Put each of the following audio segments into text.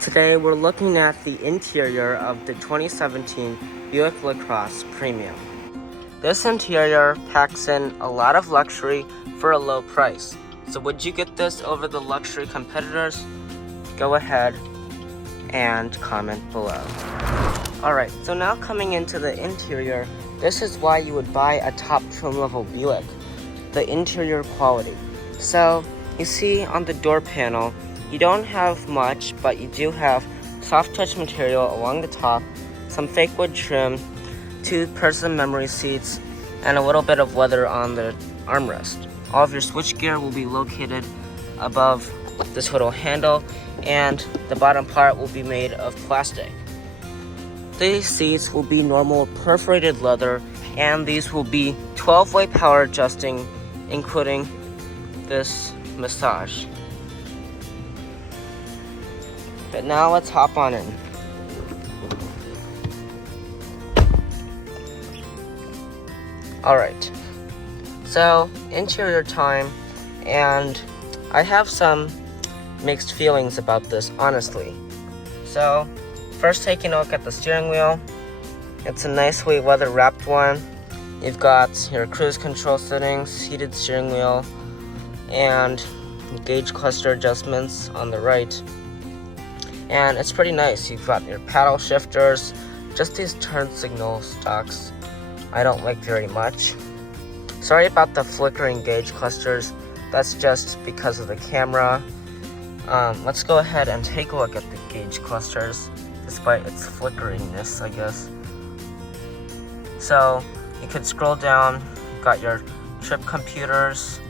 Today we're looking at the interior of the 2017 Buick Lacrosse Premium. This interior packs in a lot of luxury for a low price. So would you get this over the luxury competitors? Go ahead and comment below. Alright, so now coming into the interior, this is why you would buy a top trim level Buick. The interior quality. So you see on the door panel, you don't have much, but you do have soft touch material along the top, some fake wood trim, 2-person memory seats, and a little bit of leather on the armrest. All of your switchgear will be located above this little handle, and the bottom part will be made of plastic. These seats will be normal perforated leather, and these will be 12-way power adjusting, including this massage. But now let's hop on in. Alright, so interior time, and I have some mixed feelings about this, honestly. So, first taking a look at the steering wheel. It's a nicely leather wrapped one. You've got your cruise control settings, heated steering wheel, and gauge cluster adjustments on the right. And it's pretty nice. You've got your paddle shifters, just these turn signal stalks I don't like very much. Sorry about the flickering gauge clusters, that's just because of the camera. Let's go ahead and take a look at the gauge clusters, despite its flickeringness, I guess. So you could scroll down, you've got your trip computers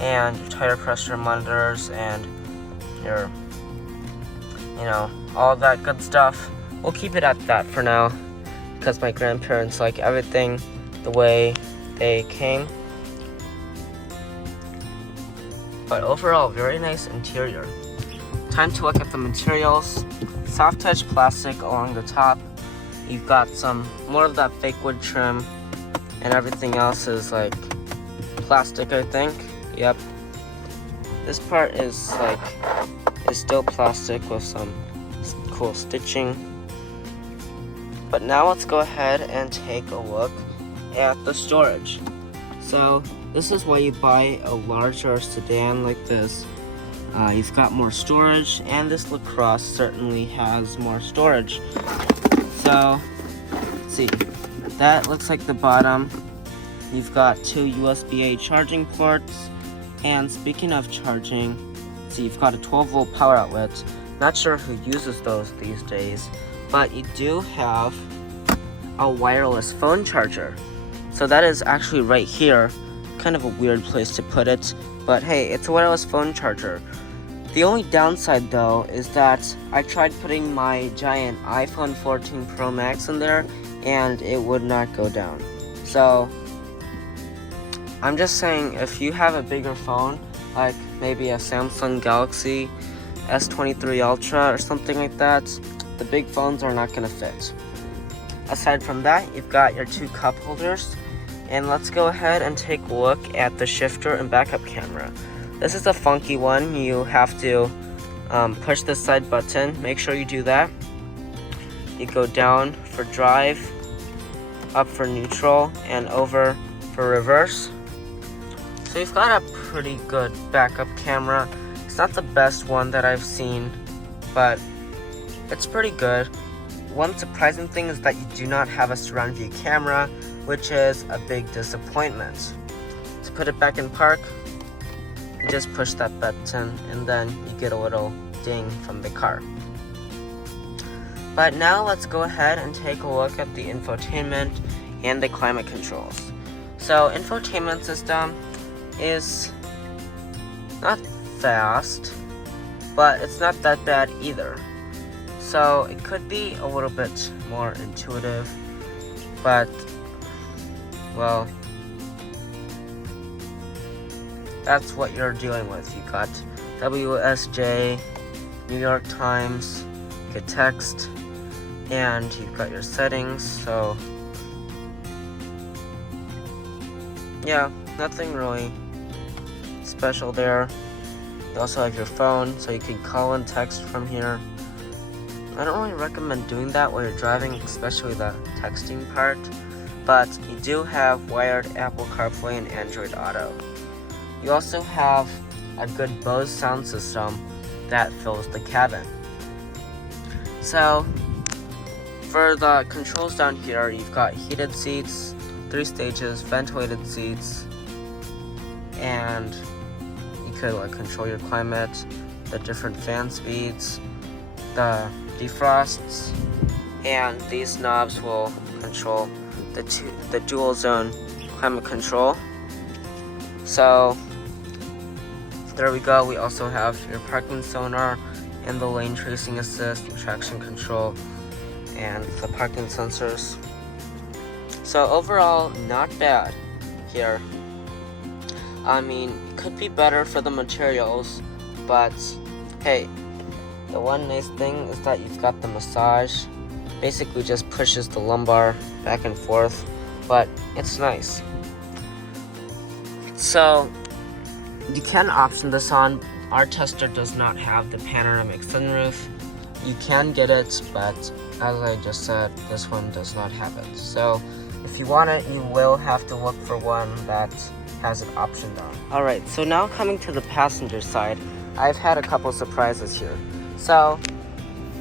and your tire pressure monitors and your all that good stuff. We'll keep it at that for now because my grandparents like everything the way they came. But overall, very nice interior. Time to look at the materials. Soft touch plastic along the top. You've got some more of that fake wood trim, and everything else is like plastic, I think. Yep. This part is still plastic with some cool stitching. But now let's go ahead and take a look at the storage. So this is why you buy a larger sedan like this. You've got more storage, and this Lacrosse certainly has more storage. So let's see, that looks like the bottom. You've got 2 USB-A charging ports, and speaking of charging, see, you've got a 12-volt power outlet. Not sure who uses those these days, but you do have a wireless phone charger. So that is actually right here. Kind of a weird place to put it, but hey, it's a wireless phone charger. The only downside though is that I tried putting my giant iPhone 14 Pro Max in there and it would not go down. So I'm just saying, if you have a bigger phone, like maybe a Samsung Galaxy S23 Ultra or something like that, the big phones are not gonna fit. Aside from that, you've got your 2 cup holders, and let's go ahead and take a look at the shifter and backup camera. This is a funky one. You have to push the side button. Make sure you do that. You go down for drive, up for neutral, and over for reverse. So you've got a pretty good backup camera. It's not the best one that I've seen, but it's pretty good. One surprising thing is that you do not have a surround view camera, which is a big disappointment. To put it back in park, you just push that button and then you get a little ding from the car. But now let's go ahead and take a look at the infotainment and the climate controls. So infotainment system is not fast, but it's not that bad either. So it could be a little bit more intuitive, but well, that's what you're dealing with. You got WSJ, New York Times, you get text, and you've got your settings. So yeah, nothing really special there. You also have your phone, so you can call and text from here. I don't really recommend doing that while you're driving, especially the texting part, but you do have wired Apple CarPlay and Android Auto. You also have a good Bose sound system that fills the cabin. So for the controls down here, you've got heated seats, 3 stages, ventilated seats, and you could control your climate, the different fan speeds, the defrosts, and these knobs will control the dual zone climate control. So there we go. We also have your parking sonar and the lane tracing assist, traction control, and the parking sensors. So overall, not bad here. I mean, it could be better for the materials, but hey, the one nice thing is that you've got the massage. Basically just pushes the lumbar back and forth, but it's nice. So you can option this on. Our tester does not have the panoramic sunroof. You can get it, but as I just said, this one does not have it. So if you want it, you will have to look for one that has it optioned on. Alright, so now coming to the passenger side, I've had a couple surprises here. So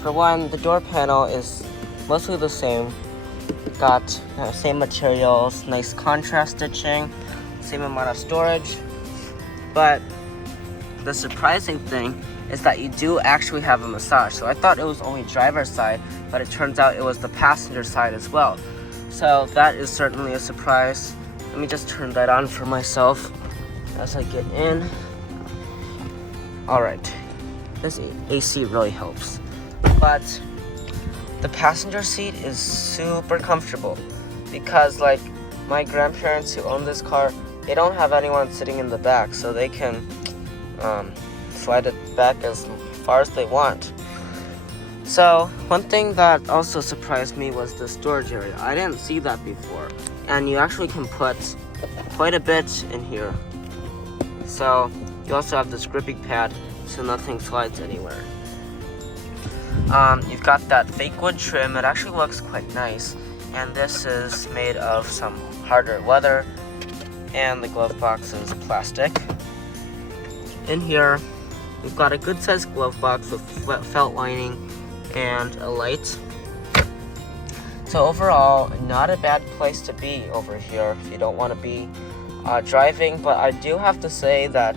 for one, the door panel is mostly the same. Got same materials, nice contrast stitching, same amount of storage. But the surprising thing is that you do actually have a massage. So I thought it was only driver's side, but it turns out it was the passenger side as well. So that is certainly a surprise. Let me just turn that on for myself as I get in. Alright, this AC really helps. But the passenger seat is super comfortable because my grandparents who own this car, they don't have anyone sitting in the back, so they can slide it back as far as they want. So one thing that also surprised me was the storage area. I didn't see that before, and you actually can put quite a bit in here. So you also have this gripping pad so nothing slides anywhere. You've got that fake wood trim. It actually looks quite nice, and this is made of some harder leather, and the glove box is plastic. In here, we've got a good sized glove box with felt lining and a light. So overall, not a bad place to be over here if you don't want to be driving, but I do have to say that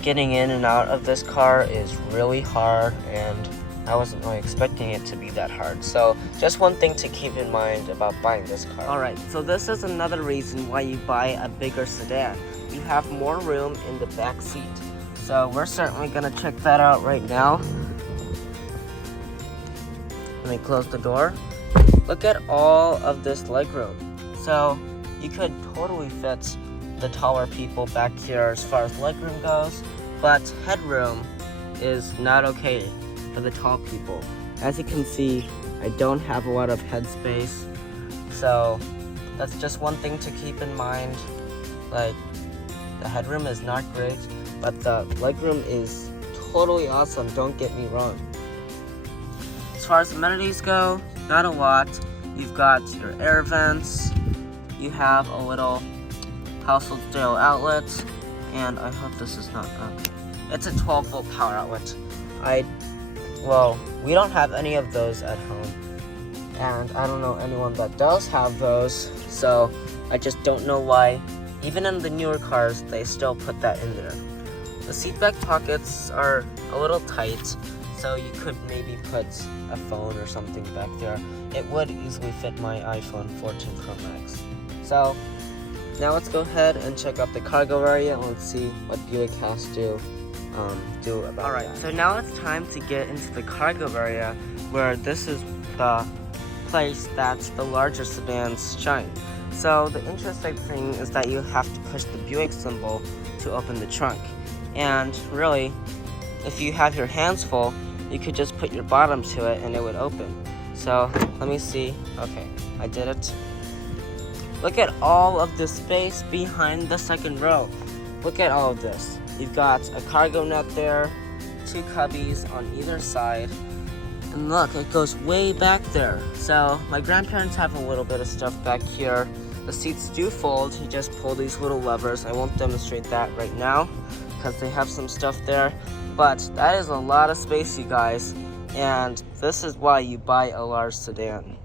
getting in and out of this car is really hard, and I wasn't really expecting it to be that hard. So just one thing to keep in mind about buying this car. Alright, so this is another reason why you buy a bigger sedan. You have more room in the back seat. So we're certainly going to check that out right now. Let me close the door. Look at all of this legroom. So you could totally fit the taller people back here as far as legroom goes, but headroom is not okay for the tall people. As you can see, I don't have a lot of headspace, so that's just one thing to keep in mind. The headroom is not great, but the legroom is totally awesome, don't get me wrong. As far as amenities go, not a lot. You've got your air vents, you have a little household stereo outlet, and I hope this is not it's a 12-volt power outlet. We don't have any of those at home, and I don't know anyone that does have those, so I just don't know why, even in the newer cars, they still put that in there. The seat back pockets are a little tight, so you could maybe put a phone or something back there. It would easily fit my iPhone 14 Pro Max. So now let's go ahead and check out the cargo area and let's see what Buick has to do about it. Alright, so now it's time to get into the cargo area, where this is the place that the larger sedans shine. So the interesting thing is that you have to push the Buick symbol to open the trunk. And really, if you have your hands full, you could just put your bottom to it and it would open. So let me see. Okay, I did it. Look at all of the space behind the second row. Look at all of this. You've got a cargo net there, 2 cubbies on either side, And look, it goes way back there. So my grandparents have a little bit of stuff back here. The seats do fold. You just pull these little levers. I won't demonstrate that right now because they have some stuff there. But that is a lot of space, you guys. And this is why you buy a large sedan.